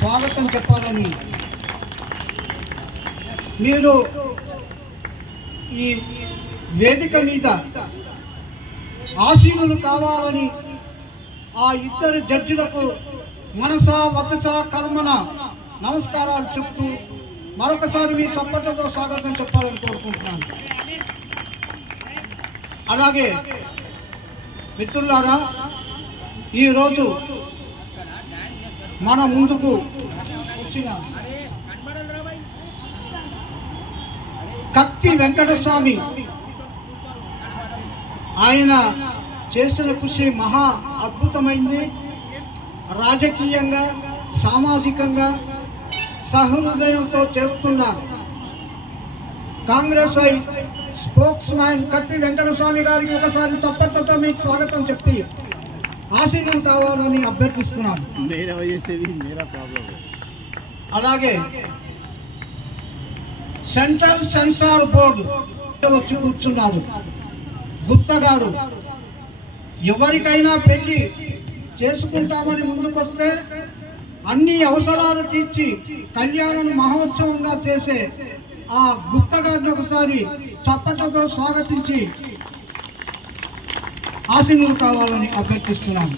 స్వాగతం చెప్పాలని, మీరు ఈ వేదిక మీద ఆశీనులు కావాలని ఆ ఇద్దరు జడ్జిలకు మనస వచస కర్మన నమస్కారాలు చెప్తూ మరొకసారి మీ చప్పట్లతో స్వాగతం చెప్పాలని కోరుకుంటున్నాను. అలాగే మిత్రులారా, ఈరోజు మన ముందుకు వచ్చిన కత్తి వెంకటస్వామి, ఆయన చేసిన కృషి మహా అద్భుతమైంది. రాజకీయంగా, సామాజికంగా సహృదయంతో చేస్తున్న కాంగ్రెస్ స్పోక్స్ మ్యాన్ కత్తి వెంకటస్వామి గారికి ఒకసారి చప్పట్లతో మీకు స్వాగతం చెప్పి ఆశీర్వాదం కావాలని అభ్యర్థిస్తున్నాను. అలాగే సెంట్రల్ సెన్సార్ బోర్డు వచ్చి కూర్చున్నారు గుప్తా గారు. ఎవరికైనా పెళ్లి చేసుకుంటామని ముందుకొస్తే అన్ని అవసరాలు తీర్చి కళ్యాణం మహోత్సవంగా చేసే ఆ గుప్తా గారిని ఒకసారి చప్పట్లతో స్వాగతించి ఆశీనులు కావాలని అభ్యర్థిస్తున్నాను.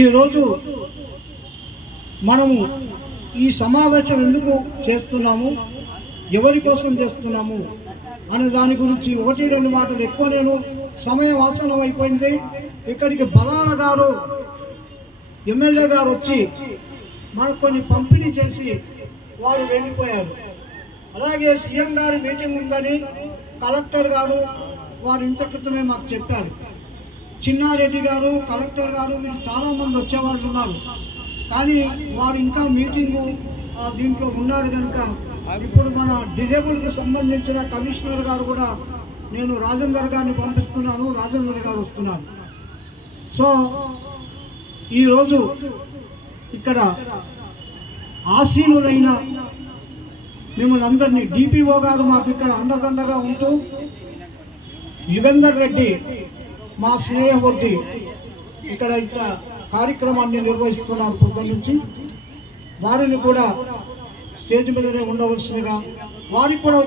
ఈరోజు మనము ఈ సమావేశం ఎందుకు చేస్తున్నాము, ఎవరి కోసం చేస్తున్నాము అనే దాని గురించి ఒకటి రెండు మాటలు ఎక్కువ, నేను సమయం ఆసనం అయిపోయింది. ఇక్కడికి బలాల గారు ఎమ్మెల్యే గారు వచ్చి మనకు కొన్ని పంపిణీ చేసి వారు వెళ్ళిపోయారు. అలాగే సీఎం గారి మీటింగ్ ఉందని కలెక్టర్ గారు వారు ఇంత క్రితమే మాకు చెప్పారు. చిన్నారెడ్డి గారు, కలెక్టర్ గారు, మీరు చాలామంది వచ్చేవాళ్ళు ఉన్నారు, కానీ వారు ఇంకా మీటింగు దీంట్లో ఉన్నారు కనుక ఇప్పుడు మన డిజేబుల్కి సంబంధించిన కమిషనర్ గారు కూడా నేను రాజేందర్ గారిని పంపిస్తున్నాను, రాజేందర్ గారు వస్తున్నారు. సో ఈరోజు ఇక్కడ ఆశీనులైన మిమ్మల్ని అందరినీ, డిపిఓ గారు మాకు ఇక్కడ అండదండగా ఉంటూ, యుగంధర్ రెడ్డి మా స్నేహవడ్డి ఇక్కడ కార్యక్రమాన్ని నిర్వహిస్తున్నారు పొద్దున్న నుంచి, వారిని కూడా స్టేజ్ మీదనే ఉండవలసిందిగా వారికి కూడా